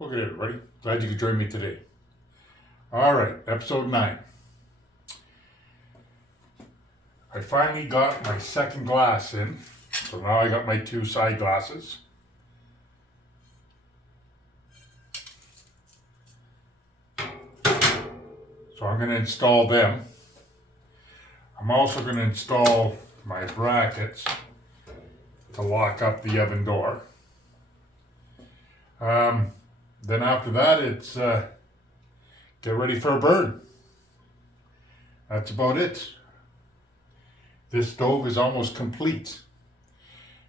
Look at everybody. Glad you could join me today. All right, episode 9. I finally got my second glass in. So now I got my 2 side glasses. So I'm going to install them. I'm also going to install my brackets to lock up the oven door. Then after that, it's get ready for a burn. That's about it. This stove is almost complete.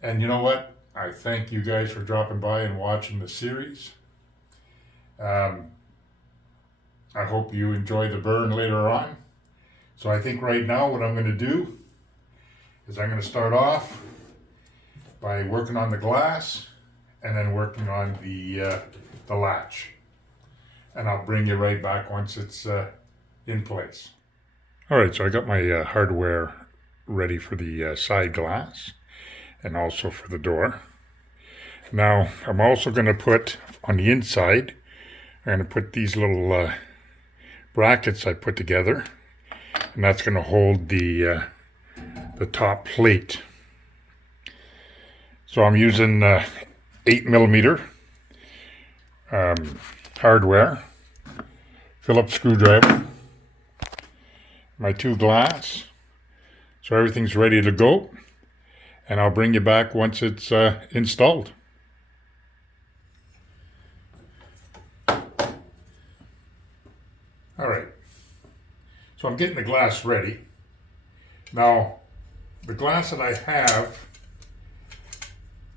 And you know what? I thank you guys for dropping by and watching the series. I hope you enjoy the burn later on. So I think right now what I'm going to do is I'm going to start off by working on the glass and then working on the latch. And I'll bring you right back once it's in place. All right, so I got my hardware ready for the side glass and also for the door. Now, I'm also going to put on the inside, I'm going to put these little brackets I put together, and that's going to hold the top plate. So I'm using 8mm hardware, Phillips screwdriver, my 2 glass. So everything's ready to go, and I'll bring you back once it's installed. All right, so I'm getting the glass ready. Now, the glass that I have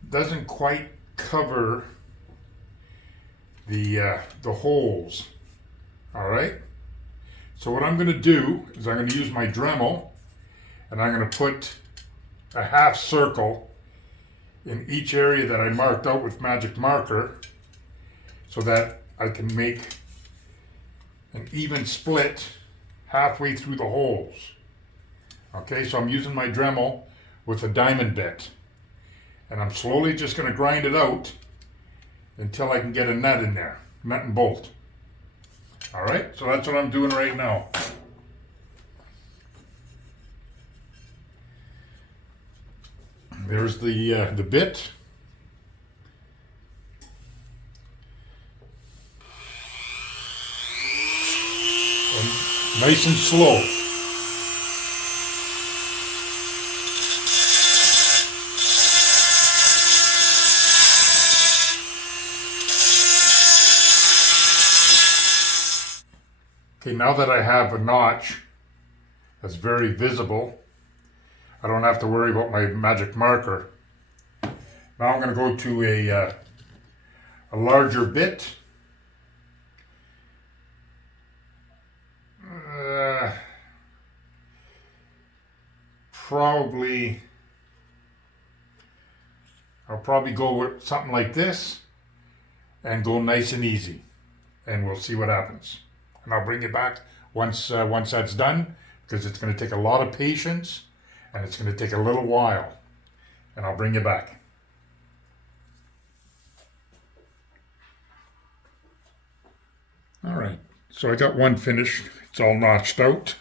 doesn't quite cover the holes, all right? So what I'm going to do is I'm going to use my Dremel, and I'm going to put a half circle in each area that I marked out with magic marker so that I can make an even split halfway through the holes. Okay, so I'm using my Dremel with a diamond bit, and I'm slowly just going to grind it out until I can get a nut in there, nut and bolt. All right, so that's what I'm doing right now. There's the bit. And nice and slow. Okay, now that I have a notch that's very visible, I don't have to worry about my magic marker. Now I'm going to go to a larger bit. I'll probably go with something like this and go nice and easy, and we'll see what happens. And I'll bring it back once that's done, because it's going to take a lot of patience and it's going to take a little while, and I'll bring you back. All right, so I got one finished. It's all notched out.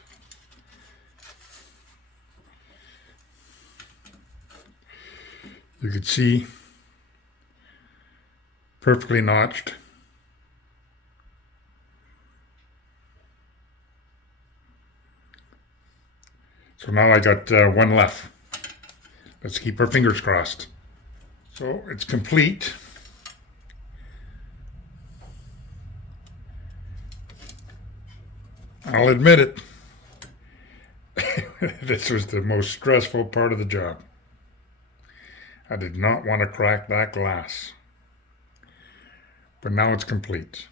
You can see perfectly notched. So now I got one left. Let's keep our fingers crossed. So it's complete. I'll admit it. This was the most stressful part of the job. I did not want to crack that glass. But now it's complete.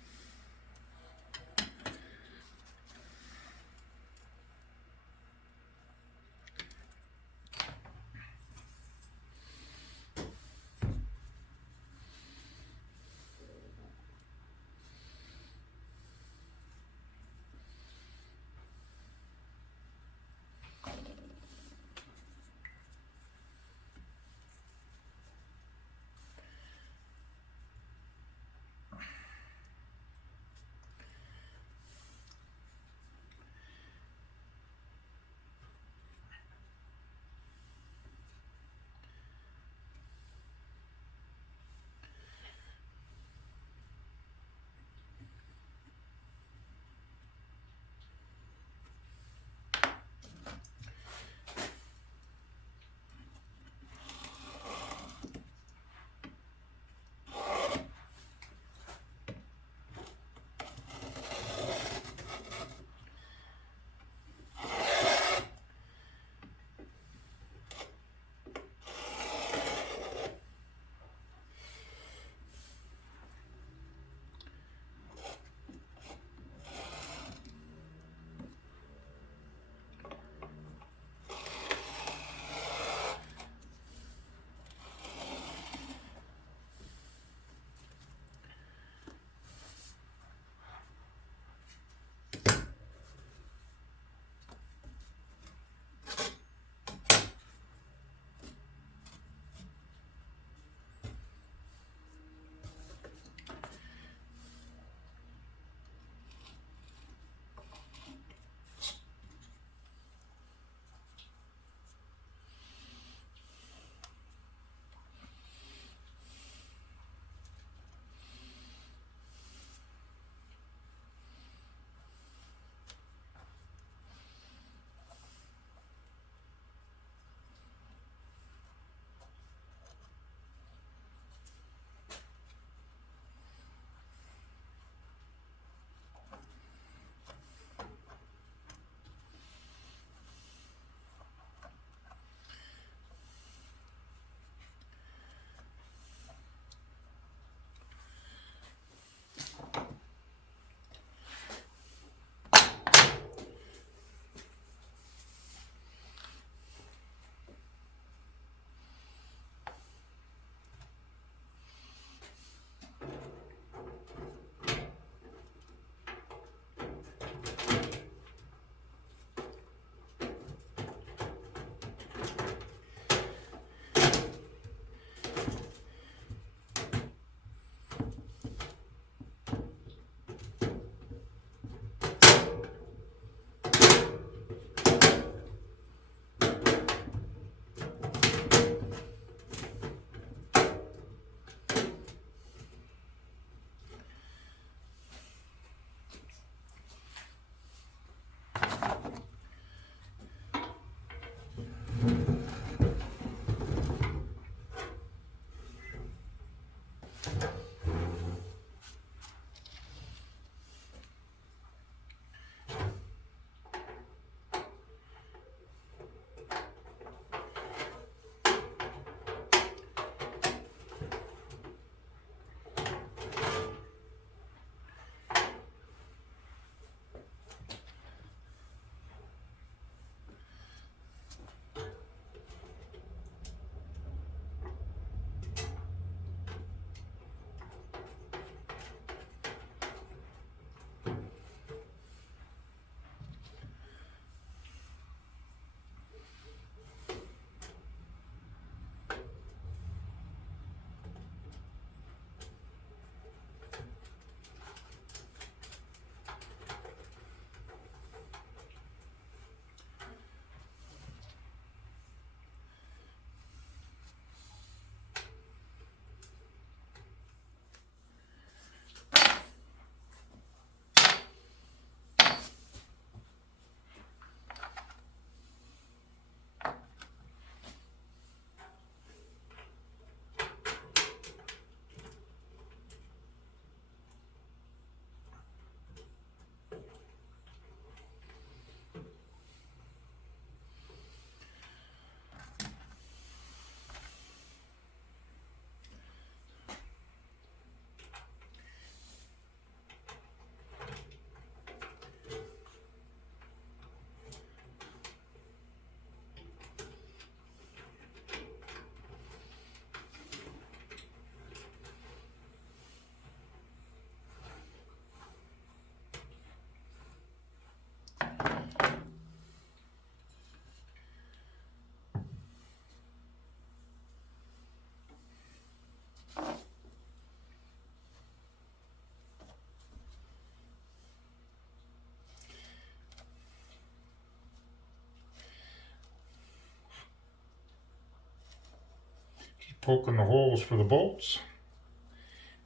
poking the holes for the bolts.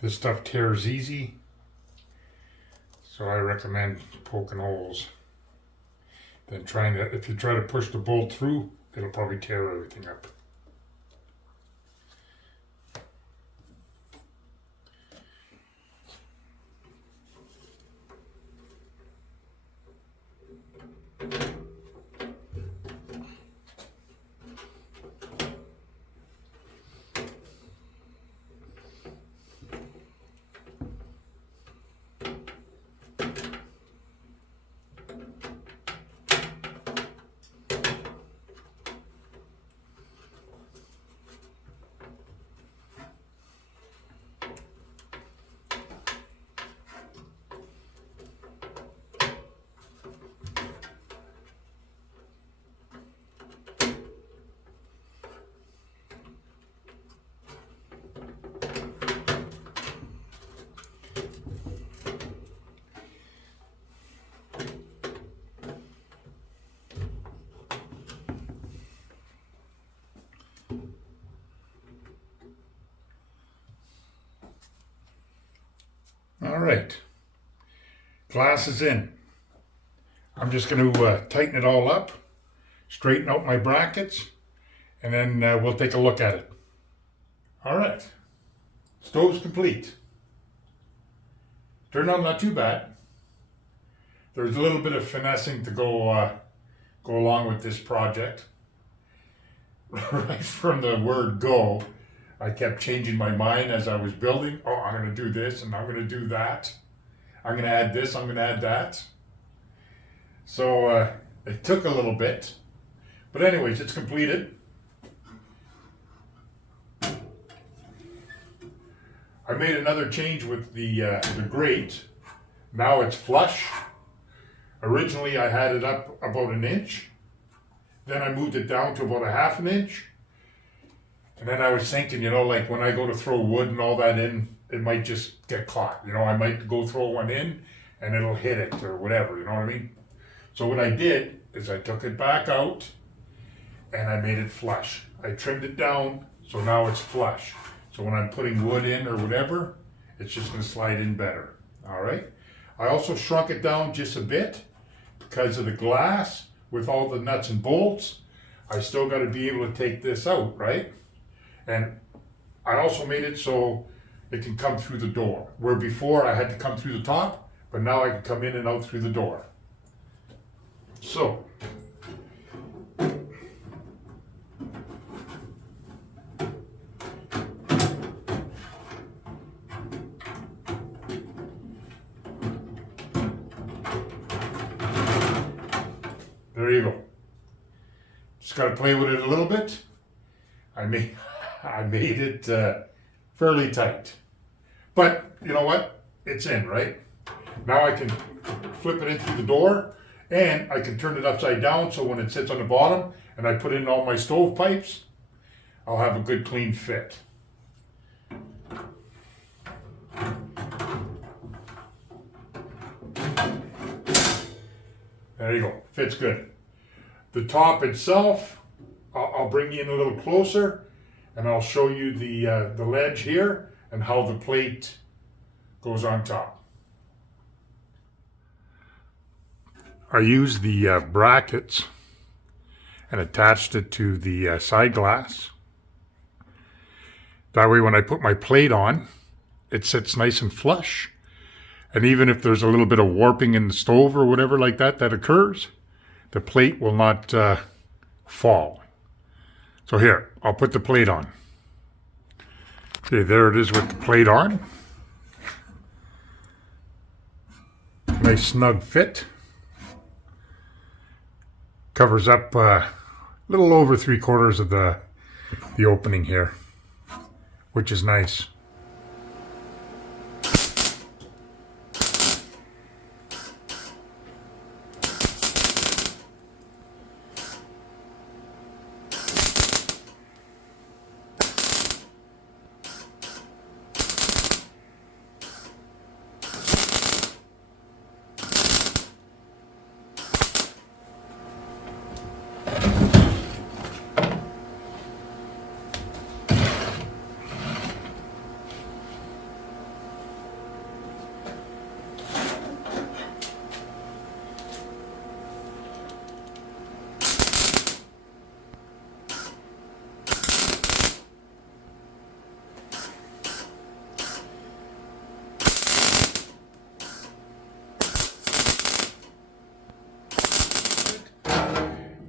This stuff tears easy, so I recommend poking holes. Then if you try to push the bolt through, it'll probably tear everything up. All right, glass is in. I'm just going to tighten it all up, straighten out my brackets, and then we'll take a look at it. All right, stove's complete. Turned out not too bad. There's a little bit of finessing to go along with this project. Right from the word go, I kept changing my mind as I was building. Oh, I'm going to do this and I'm going to do that. I'm going to add this, I'm going to add that. So it took a little bit. But anyways, it's completed. I made another change with the grate. Now it's flush. Originally I had it up about 1 inch. Then I moved it down to about 1/2 inch. And then I was thinking, like when I go to throw wood and all that in, it might just get caught. I might go throw one in and it'll hit it or whatever, you know what I mean? So what I did is I took it back out and I made it flush. I trimmed it down, so now it's flush. So when I'm putting wood in or whatever, it's just gonna slide in better, all right? I also shrunk it down just a bit because of the glass with all the nuts and bolts. I still gotta be able to take this out, right? And I also made it so it can come through the door. Where before I had to come through the top, but now I can come in and out through the door. So, there you go. Just gotta play with it a little bit. I made it fairly tight. But you know what? It's in, right? Now I can flip it in through the door and I can turn it upside down so when it sits on the bottom and I put in all my stove pipes, I'll have a good clean fit. There you go, fits good. The top itself, I'll bring you in a little closer and I'll show you the ledge here and how the plate goes on top. I used the brackets and attached it to the side glass. That way when I put my plate on, it sits nice and flush. And even if there's a little bit of warping in the stove or whatever like that occurs, the plate will not fall. So here, I'll put the plate on. Okay, there it is with the plate on. Nice snug fit. Covers up a little over 3/4 of the opening here, which is nice.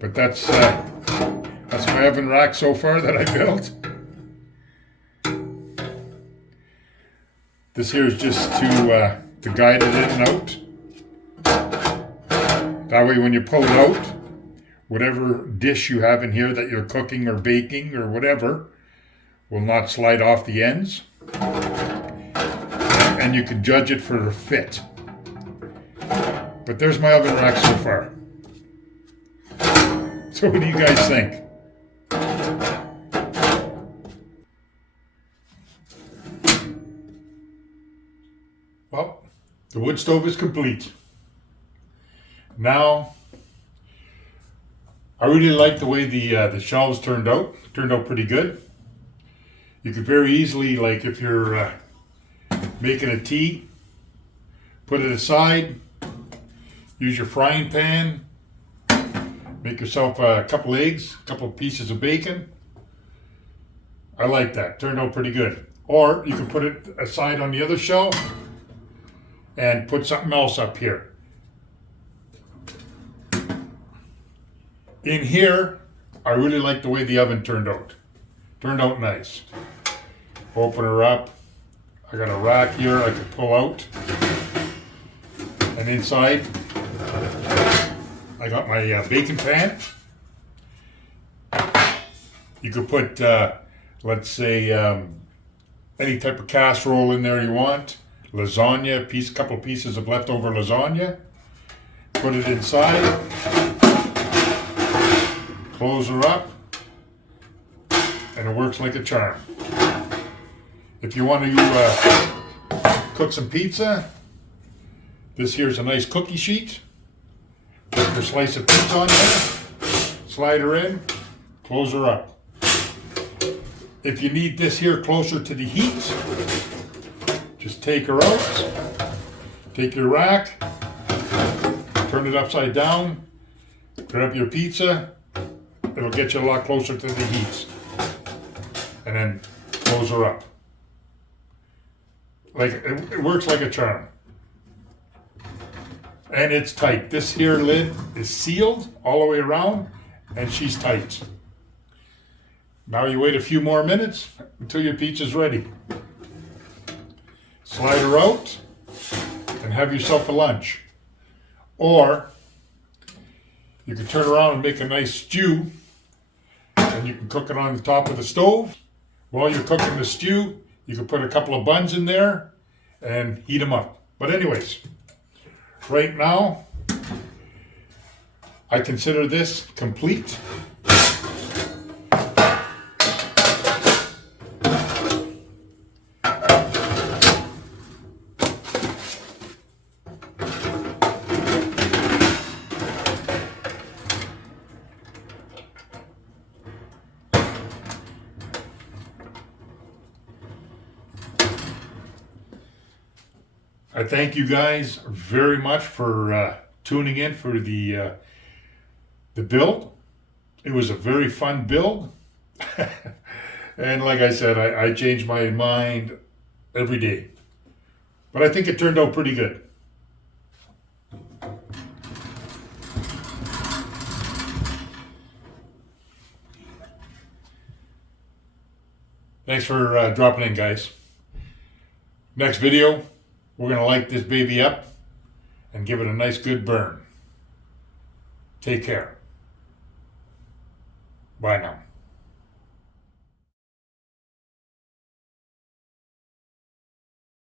But that's my oven rack so far that I built. This here is just to guide it in and out. That way when you pull it out, whatever dish you have in here that you're cooking or baking or whatever will not slide off the ends. And you can judge it for a fit. But there's my oven rack so far. So what do you guys think? Well, the wood stove is complete. Now, I really like the way the shelves turned out. Turned out pretty good. You could very easily, like if you're making a tea, put it aside, use your frying pan, make yourself a couple eggs, a couple pieces of bacon. I like that. Turned out pretty good. Or you can put it aside on the other shelf and put something else up here. In here, I really like the way the oven turned out. Turned out nice. Open her up. I got a rack here I could pull out. And inside, I got my bacon pan. You could put, let's say, any type of casserole in there you want. Lasagna, couple pieces of leftover lasagna. Put it inside. Close her up, and it works like a charm. If you want to cook some pizza, this here's a nice cookie sheet. Put your slice of pizza on there, slide her in, close her up. If you need this here closer to the heat, just take her out, take your rack, turn it upside down, grab your pizza. It'll get you a lot closer to the heat. And then close her up. Like it works like a charm. And it's tight. This here lid is sealed all the way around, and she's tight. Now you wait a few more minutes until your pizza's ready. Slide her out and have yourself a lunch. Or you can turn around and make a nice stew. And you can cook it on the top of the stove. While you're cooking the stew, you can put a couple of buns in there and heat them up. But anyways, right now, I consider this complete. I thank you guys very much for tuning in for the build. It was a very fun build. And like I said, I change my mind every day. But I think it turned out pretty good. Thanks for dropping in, guys. Next video, we're going to light this baby up and give it a nice good burn. Take care. Bye now.